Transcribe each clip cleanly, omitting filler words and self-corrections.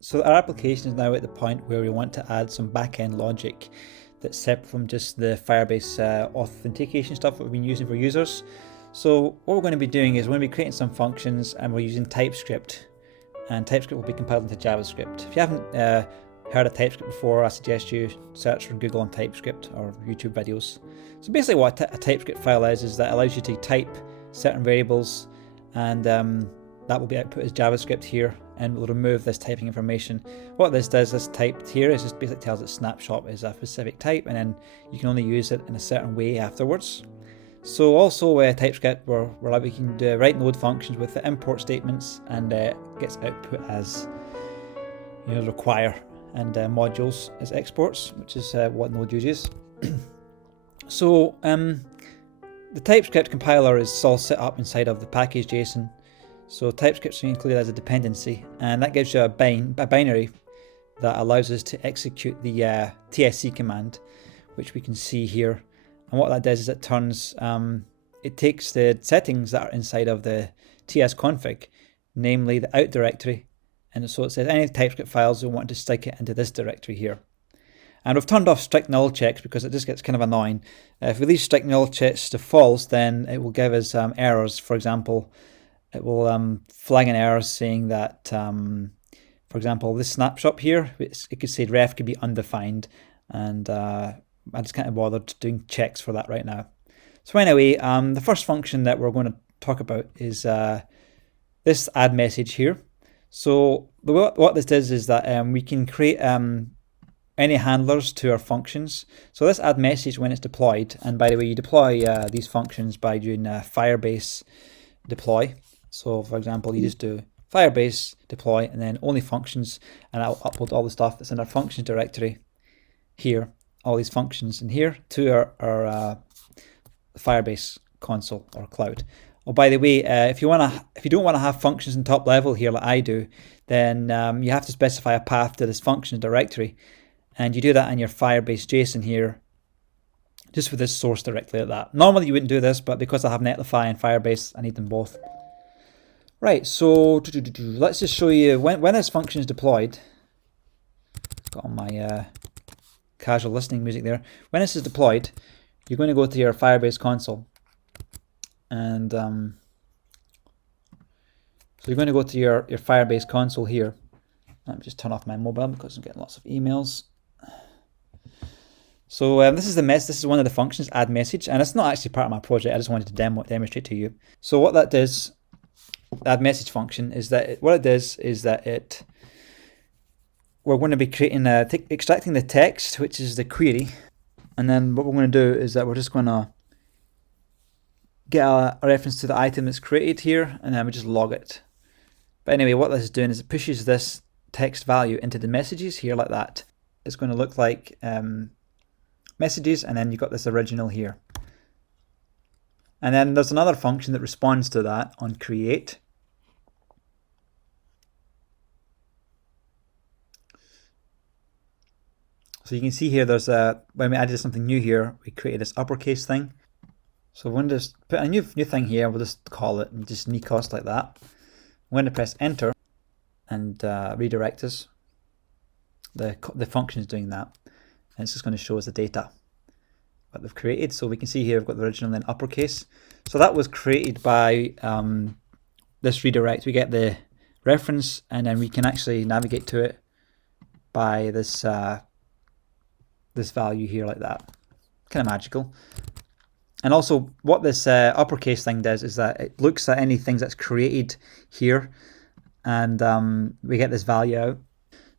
So our application is now at the point where we want to add some backend logic that's separate from just the Firebase authentication stuff that we've been using for users. So what we're going to be doing is we're going to be creating some functions, and we're using TypeScript, and TypeScript will be compiled into JavaScript. If you haven't heard of TypeScript before, I suggest you search for Google on TypeScript or YouTube videos. So basically what a TypeScript file is that allows you to type certain variables, and that will be output as JavaScript here, and we'll remove this typing information. What this does, this typed here, is just basically tells it snapshot is a specific type, and then you can only use it in a certain way afterwards. So also TypeScript, we can write node functions with the import statements, and gets output as require, and modules as exports, which is what Node uses. So the TypeScript compiler is all set up inside of the package.json. So TypeScript's included as a dependency, and that gives you a binary that allows us to execute the tsc command, which we can see here. And what that does is it takes the settings that are inside of the tsconfig, namely the out directory, and so it says any TypeScript files we want to stick it into this directory here. And we've turned off strict null checks because it just gets kind of annoying. If we leave strict null checks to false, then it will give us errors. For example, it will flag an error saying that, for example, this snapshot here, it could say ref could be undefined, and I just can't be bothered doing checks for that right now. So anyway, the first function that we're going to talk about is this add message here. So what this does is that we can create any handlers to our functions. So this add message when it's deployed, and by the way, you deploy these functions by doing Firebase deploy. So for example, you just do Firebase deploy and then only functions, and I'll upload all the stuff that's in our functions directory here, all these functions in here, to our Firebase console or cloud. Oh, by the way, if you don't want to have functions in top level here like I do, then you have to specify a path to this function directory, and you do that in your Firebase JSON here, just with this source directly like that. Normally you wouldn't do this, but because I have Netlify and Firebase, I need them both. Right, so let's just show you when this function is deployed. Got on my casual listening music there. When this is deployed, you're going to go to your Firebase console, and so you're going to go to your Firebase console here. Let me just turn off my mobile because I'm getting lots of emails. So this is This is one of the functions, add message, and it's not actually part of my project. I just wanted to demonstrate to you. So what that does, add message function, is that we're going to be creating extracting the text, which is the query, and then what we're going to do is that we're just going to get a reference to the item that's created here, and then we just log it. But anyway, what this is doing is it pushes this text value into the messages here like that. It's going to look like messages, and then you've got this original here. And then there's another function that responds to that on create. So you can see here there's when we added something new here, we created this uppercase thing. So we're going to just put a new thing here. We'll just call it just Nikos like that. I'm going to press enter and redirect us. The function is doing that, and it's just going to show us the data that they've created. So we can see here we've got the original and then uppercase. So that was created by this redirect. We get the reference, and then we can actually navigate to it by this this value here like that. Kind of magical. And also what this uppercase thing does is that it looks at any things that's created here, and we get this value out.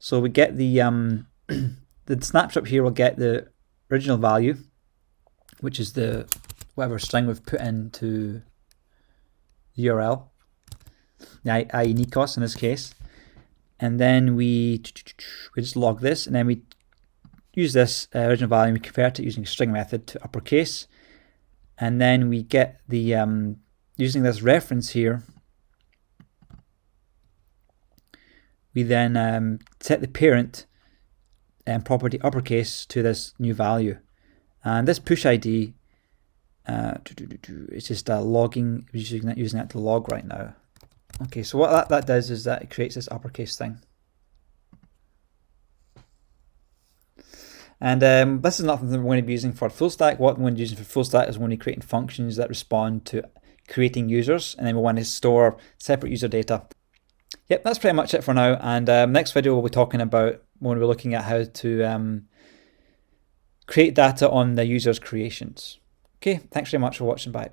So we get the the snapshot here will get the original value, which is the whatever string we've put into the URL, i.e. Nikos in this case. And then we just log this, and then we use this original value and we convert it using string method to uppercase. And then we get the using this reference here, we then set the parent property uppercase to this new value. And this push ID, it's just logging, using that to log right now. Okay, so what that does is that it creates this uppercase thing. And this is nothing that we're going to be using for full stack. What we're going to be using for full stack is when we're creating functions that respond to creating users, and then we want to store separate user data. Yep, that's pretty much it for now. And next video we'll be talking about when we're looking at how to create data on the user's creations. Okay, thanks very much for watching. Bye.